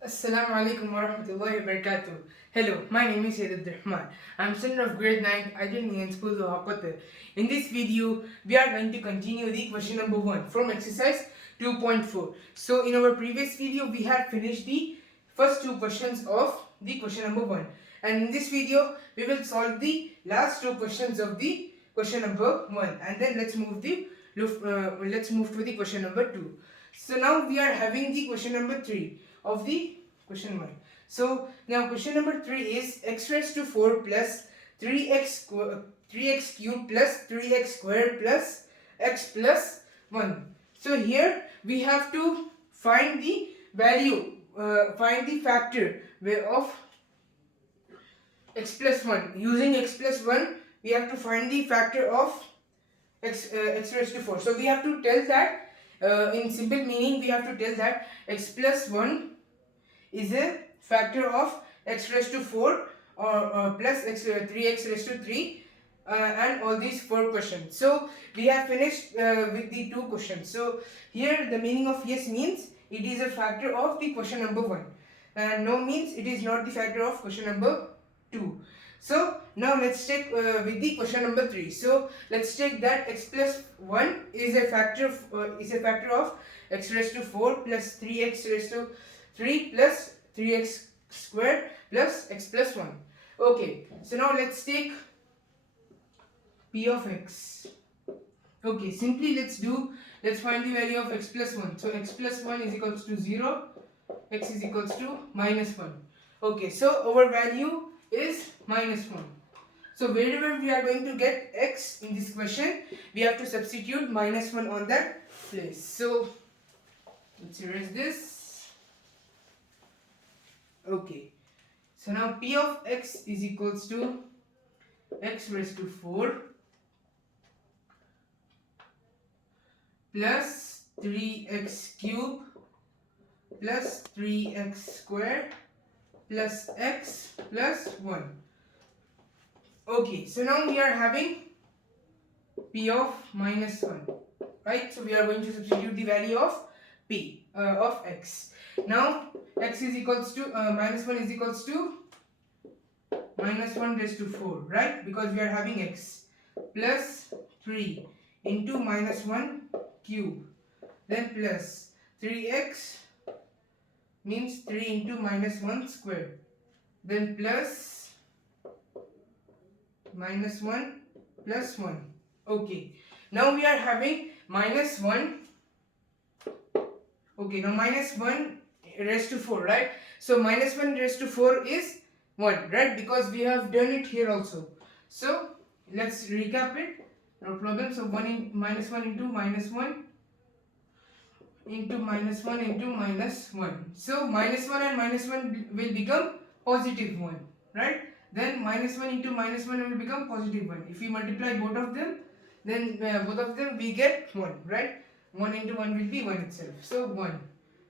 Assalamu alaikum wa rahmatullahi wa barakatuh. Hello, my name is Sayyid Rahman. I'm student of grade 9 Indian School of Hapath. In this video, we are going to continue the question number 1 from exercise 2.4. So, in our previous video, we had finished the first two questions of the question number 1. And in this video, we will solve the last two questions of the question number 1. And then let's move to the question number 2. So now we are having the question number 3 of the question 1. So now question number 3 is x raised to 4 plus 3x cube plus 3x square plus x plus 1. So here we have to find the value, find the factor of x plus 1. Using x plus 1, we have to find the factor of x raised to 4. So we have to tell that in simple meaning, we have to tell that x plus 1 is a factor of x raised to 4 or plus 3x raised to 3 and all these 4 questions. So we have finished with the 2 questions. So here the meaning of yes means it is a factor of the question number 1 and no means it is not the factor of question number 2. So now let's check with the question number 3. So let's check that x plus 1 is a factor of x raised to 4 plus 3x raised to 3 plus 3x square plus x plus 1. Okay, so now let's take p of x. Okay, simply let's find the value of x plus 1. So x plus 1 is equals to 0, x is equals to minus 1. Okay, so our value is minus 1. So wherever we are going to get x in this question, we have to substitute minus 1 on that place. So let's erase this. Okay, so now p of x is equals to x raised to 4 plus 3x cube plus 3x square plus x plus 1. Okay, so now we are having p of minus 1, right? So we are going to substitute the value of p of x. Now x is equals to minus 1 is equals to minus 1 raised to 4, right? Because we are having x plus 3 into minus 1 cube, then plus 3x means 3 into minus 1 square, then plus minus 1 plus 1. Okay, now we are having minus 1. Okay, now minus 1 raised to 4, right? So minus 1 raised to 4 is 1, right? Because we have done it here also. So let's recap it. No problem. So minus 1 into minus 1 into minus 1 into minus 1. So minus 1 and minus 1 will become positive 1, right? Then minus 1 into minus 1 will become positive 1. If we multiply both of them, then both of them we get 1, right? 1 into 1 will be 1 itself. So 1.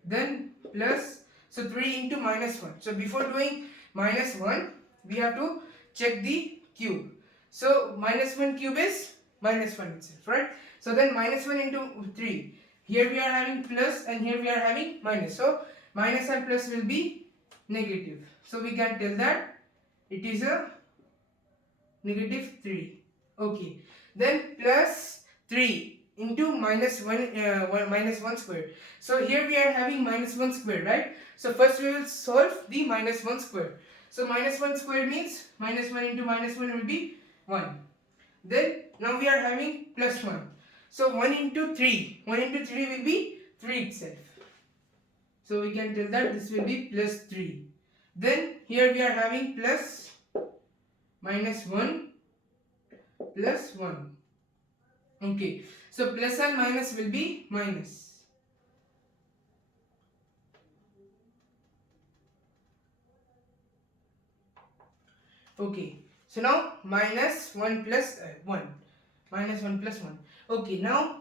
Then plus, so 3 into minus 1. So before doing minus 1, we have to check the cube. So minus 1 cube is minus 1 itself, right? So then minus 1 into 3. Here we are having plus and here we are having minus. So minus and plus will be negative. So we can tell that it is a negative 3. Okay. Then plus 3 into minus 1 minus 1 square. So here we are having minus 1 square, right? So first we will solve the minus 1 square. So minus 1 square means minus 1 into minus 1 will be 1. Then now we are having plus 1. So 1 into 3. 1 into 3 will be 3 itself. So we can tell that this will be plus 3. Then here we are having plus minus 1 plus 1. Okay. So plus and minus will be minus. Okay. So now minus 1 plus 1. Minus 1 plus 1. Okay, now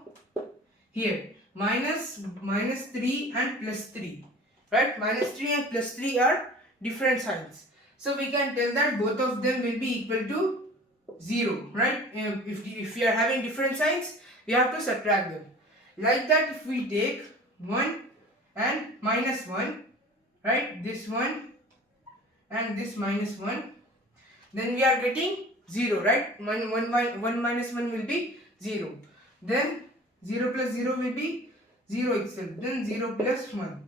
here minus 3 and plus 3, right? Minus 3 and plus 3 are different signs. So we can tell that both of them will be equal to 0, right? If we are having different signs, we have to subtract them. Like that, if we take 1 and minus 1, right? This one and this minus 1. Then we are getting 0, right? 1 minus 1 will be 0. Then 0 plus 0 will be 0 itself. Then 0 plus 1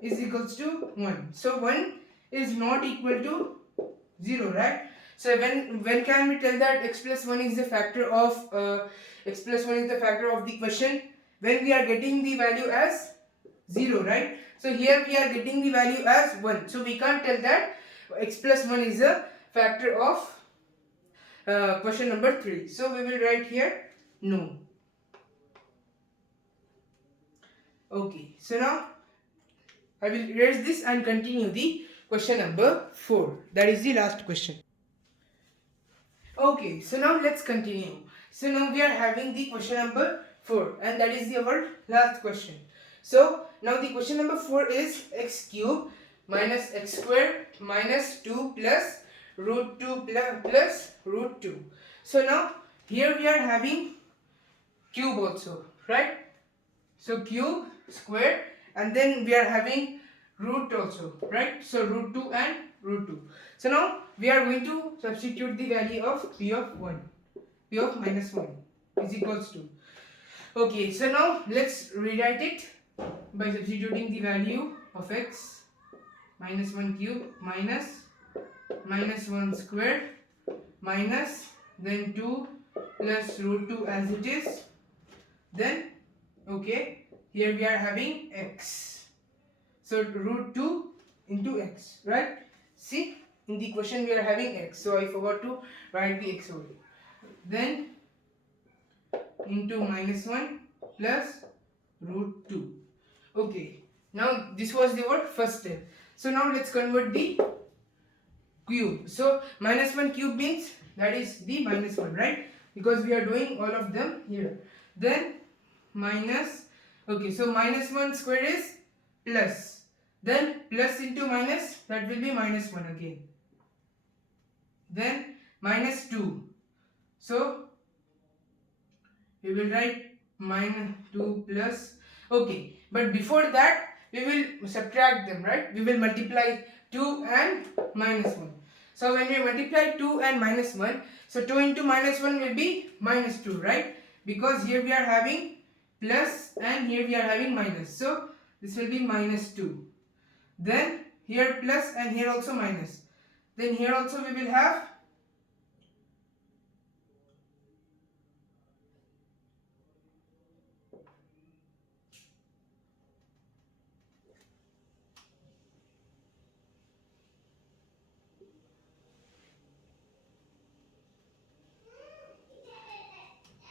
is equals to 1. So 1 is not equal to 0, right? So when can we tell that x plus 1 is the factor of the question? When we are getting the value as 0, right? So here we are getting the value as 1. So we can't tell that x plus 1 is a factor of question number 3. So we will write here no. Okay, so now I will erase this and continue the question number 4. That is the last question. Okay, so now let's continue. So now we are having the question number 4 and that is our last question. So now the question number 4 is x cube minus x square minus 2 plus root 2 plus root 2. So now here we are having cube also, right? So cube, square, and then we are having root also, right? So root 2 and root 2. So now we are going to substitute the value of p of 1. P of minus 1 is equals to. Okay, so now let's rewrite it by substituting the value of x minus 1 cube minus 1 square minus then 2 plus root 2 as it is. Then okay, here we are having x. So root 2 into x, right? See, in the question we are having x. So I forgot to write the x over here. Then into minus 1 plus root 2. Okay, now this was the first step. So now let's convert the cube. So minus 1 cube means that is the minus 1, right? Because we are doing all of them here. Then minus, okay, so minus 1 square is plus. Then plus into minus, that will be minus 1 again. Then minus 2. So we will write minus 2 plus. Okay, but before that we will subtract them, right? We will multiply 2 and minus 1. So when we multiply 2 and minus 1, so 2 into minus 1 will be minus 2, right? Because here we are having plus and here we are having minus. So this will be minus 2. Then here plus and here also minus. Then here also we will have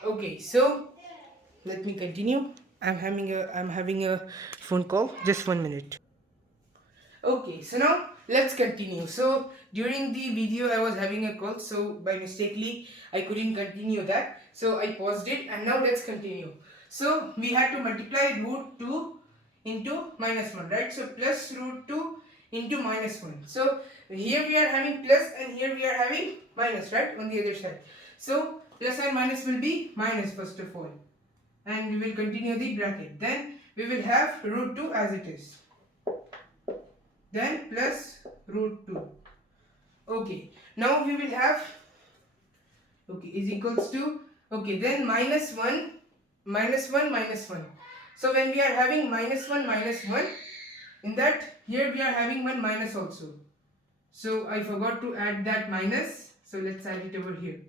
okay, so let me continue. I'm having a phone call. Just 1 minute. Okay, so now let's continue. So during the video I was having a call, so by mistakenly I couldn't continue that. So I paused it and now let's continue. So we had to multiply root 2 into minus 1, right? So plus root 2 into minus 1. So here we are having plus and here we are having minus, right? On the other side. So plus and minus will be minus first of all. And we will continue the bracket. Then we will have root 2 as it is. Then plus root 2. Okay, now we will have, okay, is equals to, okay, then minus 1, minus 1, minus 1. So when we are having minus 1, in that here we are having one minus also. So I forgot to add that minus. So let's add it over here.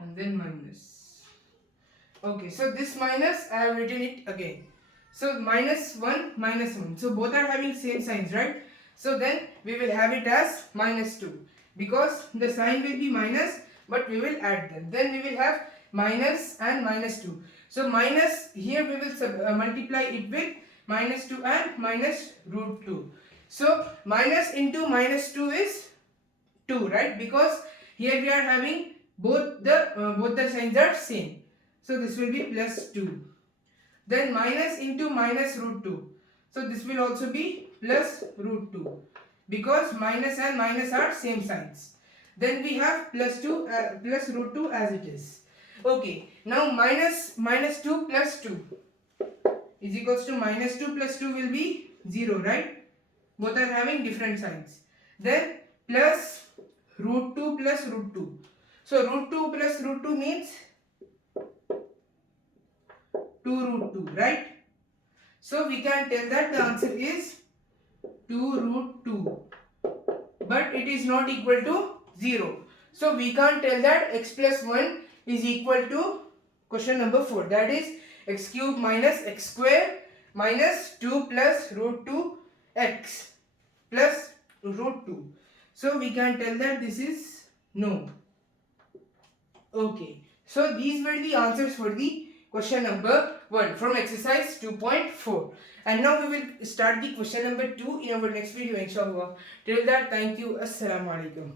And then minus. Okay, so this minus I have written it again. So minus 1, minus 1. So both are having same signs, right? So then we will have it as minus 2. Because the sign will be minus, but we will add them. Then we will have minus and minus 2. So minus, here we will multiply it with minus 2 and minus root 2. So minus into minus 2 is 2, right? Because here we are having both the signs are same. So this will be plus 2. Then minus into minus root 2. So this will also be plus root 2. Because minus and minus are same signs. Then we have plus 2 plus root 2 as it is. Okay. Now minus 2 plus 2. is equals to minus 2 plus 2 will be 0, right? Both are having different signs. Then plus root 2 plus root 2. So root 2 plus root 2 means 2 root 2, right? So we can tell that the answer is 2 root 2. But it is not equal to 0. So we can't tell that x plus 1 is equal to question number 4. That is x cube minus x square minus 2 plus root 2 x plus root 2. So we can tell that this is no. Okay. So these were the answers for the question number 1 from exercise 2.4. And now we will start the question number 2 in our next video, inshallah. Till that, thank you. Assalamu alaikum.